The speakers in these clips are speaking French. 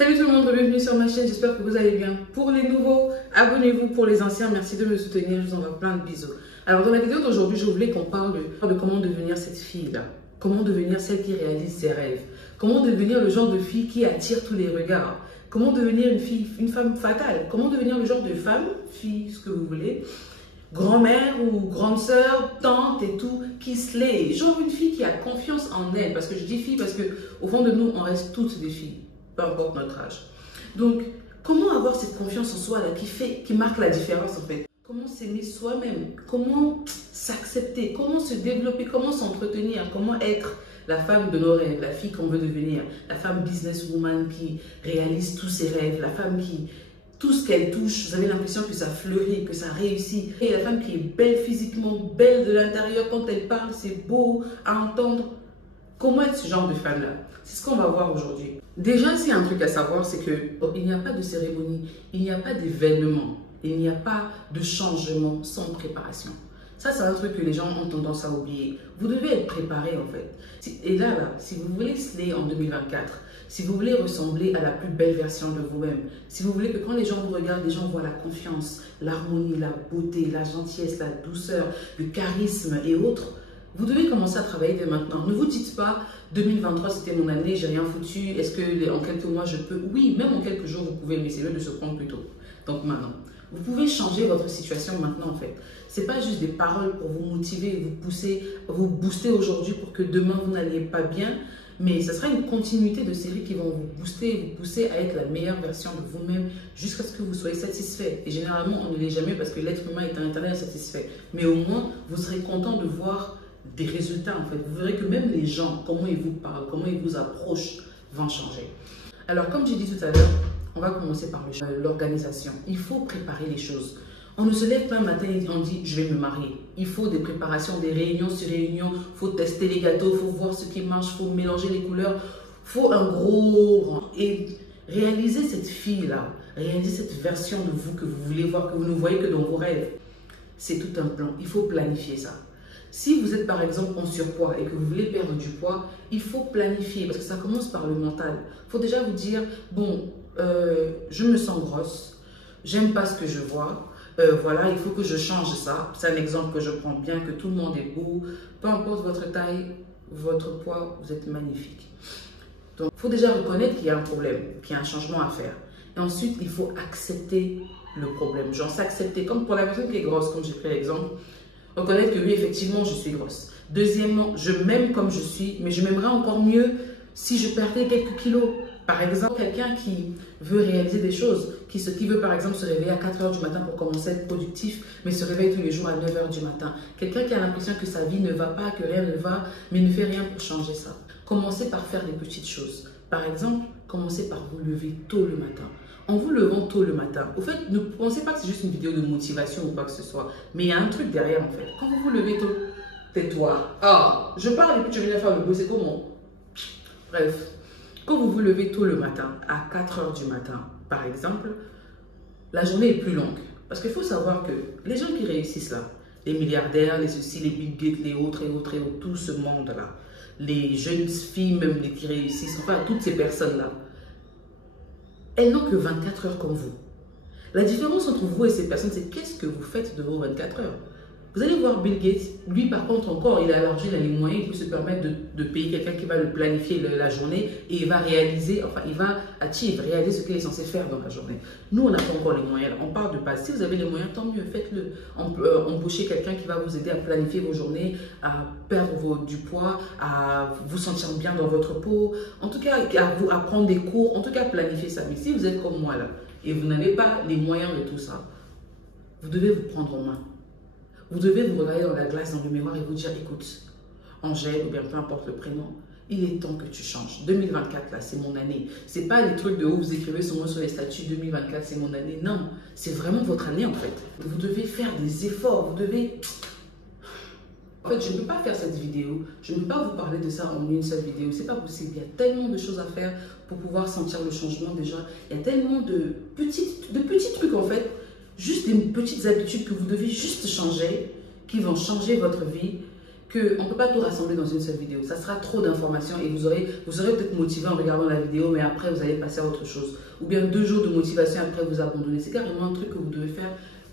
Salut tout le monde, bienvenue sur ma chaîne, j'espère que vous allez bien. Pour les nouveaux, abonnez-vous. Pour les anciens, merci de me soutenir, je vous envoie plein de bisous. Alors dans la vidéo d'aujourd'hui, je voulais qu'on parle de comment devenir cette fille-là. Comment devenir celle qui réalise ses rêves. Comment devenir le genre de fille qui attire tous les regards. Comment devenir une femme fatale. Comment devenir le genre de femme, fille, ce que vous voulez, grand-mère ou grande sœur, tante et tout, qui slay. Genre une fille qui a confiance en elle. Parce que je dis fille parce qu'au fond de nous, on reste toutes des filles. Peu importe notre âge. Donc, comment avoir cette confiance en soi là qui marque la différence en fait? Comment s'aimer soi-même? Comment s'accepter? Comment se développer? Comment s'entretenir? Comment être la femme de nos rêves, la fille qu'on veut devenir, la femme businesswoman qui réalise tous ses rêves, la femme qui, tout ce qu'elle touche, vous avez l'impression que ça fleurit, que ça réussit. Et la femme qui est belle physiquement, belle de l'intérieur, quand elle parle, c'est beau à entendre. Comment être ce genre de femme-là? C'est ce qu'on va voir aujourd'hui. Déjà, c'est un truc à savoir, c'est qu'il n'y a pas de cérémonie, il n'y a pas d'événement, il n'y a pas de changement sans préparation. Ça, c'est un truc que les gens ont tendance à oublier. Vous devez être préparé, en fait. Et là, si vous voulez slay en 2024, si vous voulez ressembler à la plus belle version de vous-même, si vous voulez que quand les gens vous regardent, les gens voient la confiance, l'harmonie, la beauté, la gentillesse, la douceur, le charisme et autres, vous devez commencer à travailler dès maintenant. Ne vous dites pas, 2023 c'était mon année, j'ai rien foutu, est-ce que en quelques mois je peux? Oui, même en quelques jours vous pouvez, mais c'est mieux de se prendre plus tôt. Donc maintenant, vous pouvez changer votre situation maintenant en fait. Ce n'est pas juste des paroles pour vous motiver, vous pousser, vous booster aujourd'hui pour que demain vous n'alliez pas bien, mais ce sera une continuité de séries qui vont vous booster, vous pousser à être la meilleure version de vous-même jusqu'à ce que vous soyez satisfait. Et généralement, on ne l'est jamais parce que l'être humain est un éternel satisfait. Mais au moins, vous serez content de voir des résultats en fait. Vous verrez que même les gens, comment ils vous parlent, comment ils vous approchent, vont changer. Alors comme j'ai dit tout à l'heure, on va commencer par l'organisation. Il faut préparer les choses. On ne se lève pas un matin et on dit je vais me marier. Il faut des préparations, des réunions sur réunions, il faut tester les gâteaux, il faut voir ce qui marche, il faut mélanger les couleurs, il faut un gros rang. Et réaliser cette fille-là, réaliser cette version de vous que vous voulez voir, que vous ne voyez que dans vos rêves, c'est tout un plan. Il faut planifier ça. Si vous êtes par exemple en surpoids et que vous voulez perdre du poids, il faut planifier parce que ça commence par le mental. Il faut déjà vous dire, bon, je me sens grosse, j'aime pas ce que je vois, voilà, il faut que je change ça. C'est un exemple que je prends bien, que tout le monde est beau, peu importe votre taille, votre poids, vous êtes magnifique. Donc, il faut déjà reconnaître qu'il y a un problème, qu'il y a un changement à faire. Et ensuite, il faut accepter le problème. Genre s'accepter, comme pour la personne qui est grosse, comme j'ai pris l'exemple, reconnaître que oui, effectivement, je suis grosse. Deuxièmement, je m'aime comme je suis, mais je m'aimerais encore mieux si je perdais quelques kilos. Par exemple, quelqu'un qui veut réaliser des choses, qui veut par exemple se réveiller à 4 h du matin pour commencer à être productif, mais se réveille tous les jours à 9 h du matin. Quelqu'un qui a l'impression que sa vie ne va pas, que rien ne va, mais ne fait rien pour changer ça. Commencez par faire des petites choses. Par exemple, commencez par vous lever tôt le matin. En vous levant tôt le matin, au fait, ne pensez pas que c'est juste une vidéo de motivation ou quoi que ce soit, mais il y a un truc derrière en fait. Quand vous vous levez tôt, tais-toi. Ah, je parle et puis tu viens faire le boulot, c'est comment? Bref, quand vous vous levez tôt le matin, à 4 h du matin, par exemple, la journée est plus longue. Parce qu'il faut savoir que les gens qui réussissent là, les milliardaires, les ceci, les Bill Gates, les autres, tout ce monde-là, les jeunes filles même les qui réussissent, enfin toutes ces personnes-là, elles n'ont que 24 heures comme vous. La différence entre vous et ces personnes, c'est qu'est-ce que vous faites de vos 24 heures. Vous allez voir Bill Gates, lui par contre encore, il a l'argent, il a les moyens, il peut se permettre de payer quelqu'un qui va le planifier la journée et il va réaliser, enfin il va réaliser ce qu'il est censé faire dans la journée. Nous, on n'a pas encore les moyens, on parle de base. Si vous avez les moyens, tant mieux, faites-le. Embauchez quelqu'un qui va vous aider à planifier vos journées, à perdre du poids, à vous sentir bien dans votre peau, en tout cas à prendre des cours, en tout cas planifier ça. Mais si vous êtes comme moi là et vous n'avez pas les moyens de tout ça, vous devez vous prendre en main. Vous devez vous regarder dans la glace, dans le miroir et vous dire, écoute, Angèle, ou bien peu importe le prénom, il est temps que tu changes. 2024, là, c'est mon année. C'est pas les trucs de haut, vous écrivez sur les statuts, 2024, c'est mon année. Non, c'est vraiment votre année, en fait. Vous devez faire des efforts, vous devez... En fait, je ne peux pas faire cette vidéo, je ne peux pas vous parler de ça en une seule vidéo. C'est pas possible, il y a tellement de choses à faire pour pouvoir sentir le changement déjà. Il y a tellement de petits trucs, en fait, juste des petites habitudes que vous devez juste changer, qui vont changer votre vie. qu'on ne peut pas tout rassembler dans une seule vidéo. Ça sera trop d'informations et vous aurez peut-être motivé en regardant la vidéo, mais après vous allez passer à autre chose. Ou bien 2 jours de motivation, après vous abandonnez. C'est carrément un truc que vous devez faire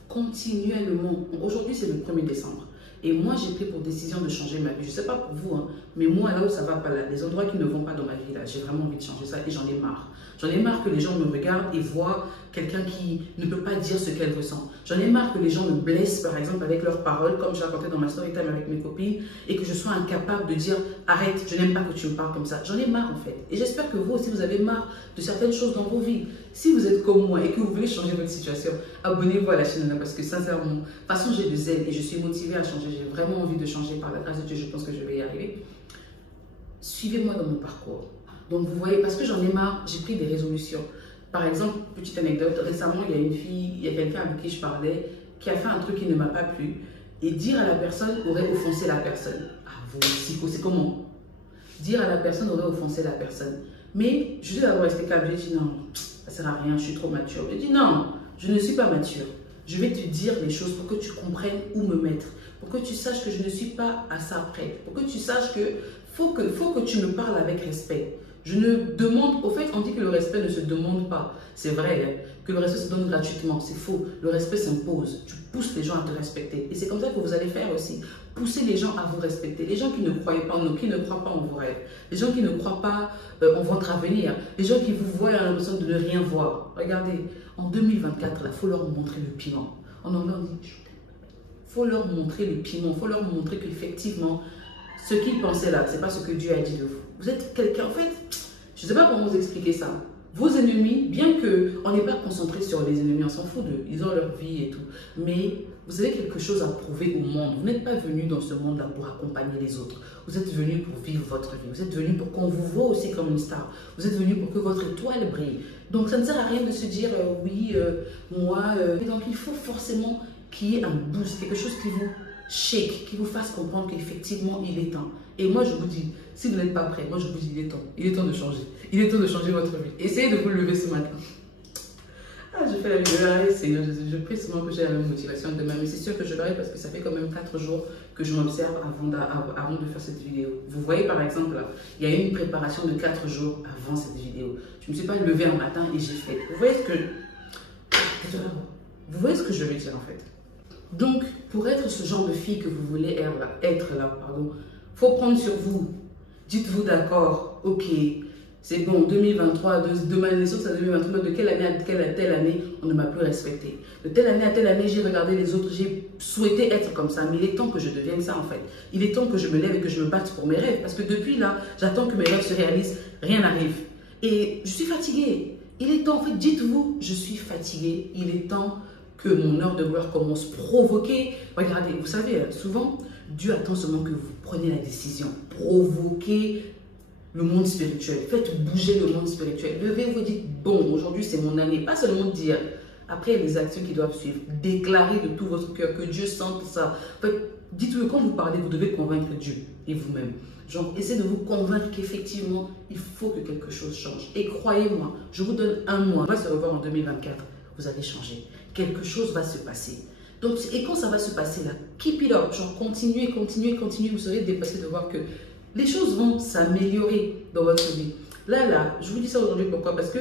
continuellement. Aujourd'hui, c'est le 1er décembre. Et moi, j'ai pris pour décision de changer ma vie. Je ne sais pas pour vous, hein, mais moi, là où ça ne va pas, là, les endroits qui ne vont pas dans ma vie, là, j'ai vraiment envie de changer ça et j'en ai marre. J'en ai marre que les gens me regardent et voient quelqu'un qui ne peut pas dire ce qu'elle ressent. J'en ai marre que les gens me blessent, par exemple, avec leurs paroles, comme je racontais dans ma story time avec mes copines, et que je sois incapable de dire « Arrête, je n'aime pas que tu me parles comme ça ». J'en ai marre, en fait. Et j'espère que vous aussi, vous avez marre de certaines choses dans vos vies. Si vous êtes comme moi et que vous voulez changer votre situation, abonnez-vous à la chaîne, parce que sincèrement, de toute façon, j'ai de zèle et je suis motivée à changer. J'ai vraiment envie de changer par la grâce de Dieu. Je pense que je vais y arriver. Suivez-moi dans mon parcours. Donc, vous voyez, parce que j'en ai marre, j'ai pris des résolutions. Par exemple, petite anecdote, récemment, il y a une fille, il y a quelqu'un avec qui je parlais, qui a fait un truc qui ne m'a pas plu. Et dire à la personne aurait offensé la personne. Ah, vous, c'est comment? Dire à la personne aurait offensé la personne. Mais je suis d'abord restée calme. J'ai dit non, ça ne sert à rien, je suis trop mature. J'ai dit non, je ne suis pas mature. Je vais te dire les choses pour que tu comprennes où me mettre. Pour que tu saches que je ne suis pas à ça prête. Pour que tu saches que faut que tu me parles avec respect. Je ne demande, au fait, on dit que le respect ne se demande pas. C'est vrai, hein, que le respect se donne gratuitement. C'est faux. Le respect s'impose. Tu pousses les gens à te respecter. Et c'est comme ça que vous allez faire aussi. Pousser les gens à vous respecter. Les gens qui ne croient pas en nous, qui ne croient pas en vos rêves. Les gens qui ne croient pas en votre avenir. Les gens qui vous voient à l'impression de ne rien voir. Regardez, en 2024, il faut leur montrer le piment. En anglais, on dit, il faut leur montrer le piment. Il faut leur montrer qu'effectivement, ce qu'ils pensaient là, ce n'est pas ce que Dieu a dit de vous. Vous êtes quelqu'un, en fait, je ne sais pas comment vous expliquer ça. Vos ennemis, bien qu'on n'est pas concentré sur les ennemis, on s'en fout d'eux, ils ont leur vie et tout. Mais vous avez quelque chose à prouver au monde. Vous n'êtes pas venu dans ce monde-là pour accompagner les autres. Vous êtes venu pour vivre votre vie. Vous êtes venu pour qu'on vous voit aussi comme une star. Vous êtes venu pour que votre étoile brille. Donc ça ne sert à rien de se dire oui, moi. Donc il faut forcément qu'il y ait un boost, quelque chose qui vous shake, qui vous fasse comprendre qu'effectivement il est temps. Et moi je vous dis, si vous n'êtes pas prêt, moi je vous dis il est temps. Il est temps de changer. Il est temps de changer votre vie. Essayez de vous lever ce matin. Ah, je fais la vidéo, Seigneur, je prie seulement que j'ai la même motivation demain. Mais c'est sûr que je vais parce que ça fait quand même 4 jours que je m'observe avant de faire cette vidéo. Vous voyez par exemple, là, il y a eu une préparation de 4 jours avant cette vidéo. Je ne me suis pas levée un matin et j'ai fait. Vous voyez ce que je veux dire en fait. Donc, pour être ce genre de fille que vous voulez être là, faut prendre sur vous. Dites-vous d'accord, ok, c'est bon, 2023, de ma naissance à 2023, de quelle année à telle année, on ne m'a plus respecté. De telle année à telle année, j'ai regardé les autres, j'ai souhaité être comme ça, mais il est temps que je devienne ça en fait. Il est temps que je me lève et que je me batte pour mes rêves, parce que depuis là, j'attends que mes rêves se réalisent, rien n'arrive. Et je suis fatiguée. Il est temps, en fait, dites-vous, je suis fatiguée, il est temps que mon heure de gloire commence. Provoquer. Regardez, vous savez, souvent, Dieu attend seulement que vous preniez la décision. Provoquer le monde spirituel. Faites bouger le monde spirituel. Levez-vous et dites, bon, aujourd'hui c'est mon année. Pas seulement dire. Après, il y a les actions qui doivent suivre. Déclarez de tout votre cœur que Dieu sente ça. En fait, dites-vous, quand vous parlez, vous devez convaincre Dieu et vous-même. Genre, essayez de vous convaincre qu'effectivement, il faut que quelque chose change. Et croyez-moi, je vous donne un mois. On va se revoir en 2024. Vous allez changer. Quelque chose va se passer. Donc, et quand ça va se passer là, keep it up. Genre, continuez, continuez, continuez. Vous serez dépassé de voir que les choses vont s'améliorer dans votre vie. Là, je vous dis ça aujourd'hui. Pourquoi? Parce que,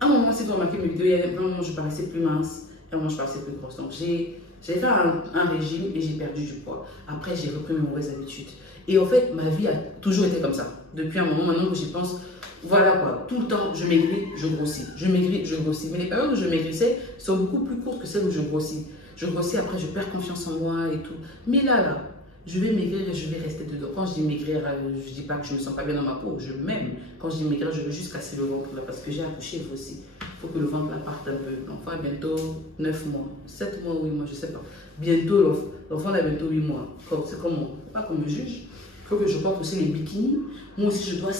à un moment, si vous remarquez mes vidéos, il y a un moment, je paraissais plus mince. Et à un moment, je paraissais plus grosse. Donc, j'ai fait un régime et j'ai perdu du poids. Après, j'ai repris mes mauvaises habitudes. Et en fait, ma vie a toujours été comme ça. Depuis un moment maintenant que j'y pense, voilà quoi, tout le temps, je maigris, je grossis. Je maigris, je grossis. Mais les périodes où je maigrissais sont beaucoup plus courtes que celles où je grossis. Je grossis, après je perds confiance en moi et tout. Mais là, je vais maigrir et je vais rester dedans. Quand je dis maigrir, je ne dis pas que je ne me sens pas bien dans ma peau. Je m'aime. Quand je dis maigrir, je veux juste casser le ventre là parce que j'ai accouché vous aussi. Il faut que le ventre là parte un peu. L'enfant a bientôt 9 mois, 7 mois, 8 mois, je ne sais pas. Bientôt, l'enfant a bientôt 8 mois. C'est comment? Pas qu'on me juge. Il faut que je porte aussi les bikinis. Moi aussi, je dois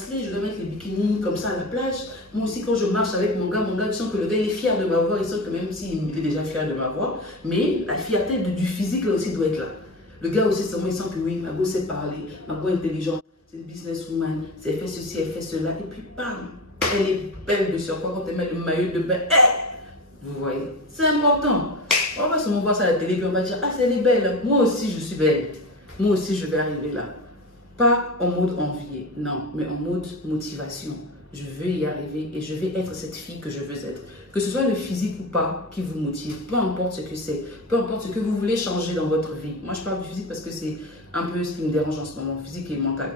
mettre les bikinis comme ça à la plage. Moi aussi, quand je marche avec mon gars, je sens que le gars il est fier de m'avoir. Il sent que même s'il est déjà fier de m'avoir, mais la fierté du physique là aussi doit être là. Le gars aussi, il sent que oui, ma go sait parler, ma go est intelligente, c'est une businesswoman, c'est fait ceci, elle fait cela. Et puis, bam, elle est belle de surcroît quand elle met le maillot de bain. Vous voyez, c'est important. On va seulement voir ça à la télé et on va dire, ah, elle est belle. Moi aussi, je suis belle. Moi aussi, je vais arriver là. Pas en mode envier, non, mais en mode motivation. Je veux y arriver et je vais être cette fille que je veux être. Que ce soit le physique ou pas qui vous motive, peu importe ce que c'est, peu importe ce que vous voulez changer dans votre vie. Moi, je parle du physique parce que c'est un peu ce qui me dérange en ce moment, physique et mental.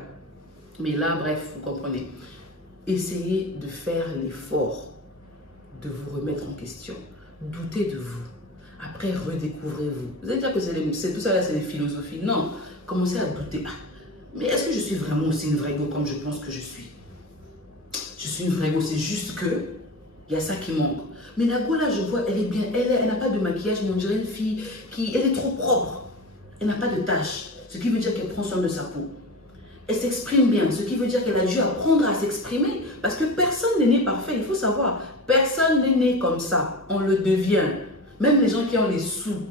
Mais là, bref, vous comprenez. Essayez de faire l'effort de vous remettre en question. Doutez de vous. Après, redécouvrez-vous. Vous allez dire que c'est tout ça là, c'est des philosophies. Non, commencez à douter. Ah, mais est-ce que je suis vraiment aussi une vraie go comme je pense que je suis? Je suis une vraie go, c'est juste que il y a ça qui manque. Mais la go là, je vois, elle est bien, elle n'a pas de maquillage, mais on dirait une fille elle est trop propre. Elle n'a pas de taches, ce qui veut dire qu'elle prend soin de sa peau. Elle s'exprime bien, ce qui veut dire qu'elle a dû apprendre à s'exprimer, parce que personne n'est né parfait, il faut savoir. Personne n'est né comme ça, on le devient. Même les gens qui ont les sous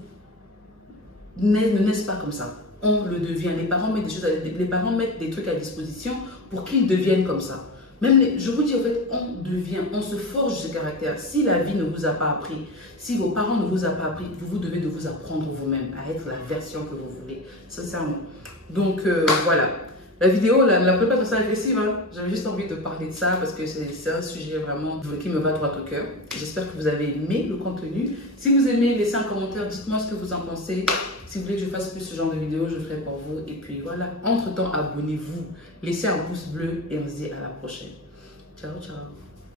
ne naissent pas comme ça. On le devient. Les parents mettent des trucs à disposition pour qu'ils deviennent comme ça. Même je vous dis en fait, on devient, on se forge ce caractère. Si la vie ne vous a pas appris, si vos parents ne vous ont pas appris, vous devez de vous apprendre vous-même à être la version que vous voulez, sincèrement. Donc voilà. La vidéo, la préparation agressive, hein, j'avais juste envie de parler de ça parce que c'est un sujet vraiment qui me va droit au cœur. J'espère que vous avez aimé le contenu. Si vous aimez, laissez un commentaire, dites-moi ce que vous en pensez. Si vous voulez que je fasse plus ce genre de vidéo, je le ferai pour vous. Et puis voilà, entre-temps, abonnez-vous, laissez un pouce bleu et on se dit à la prochaine. Ciao, ciao.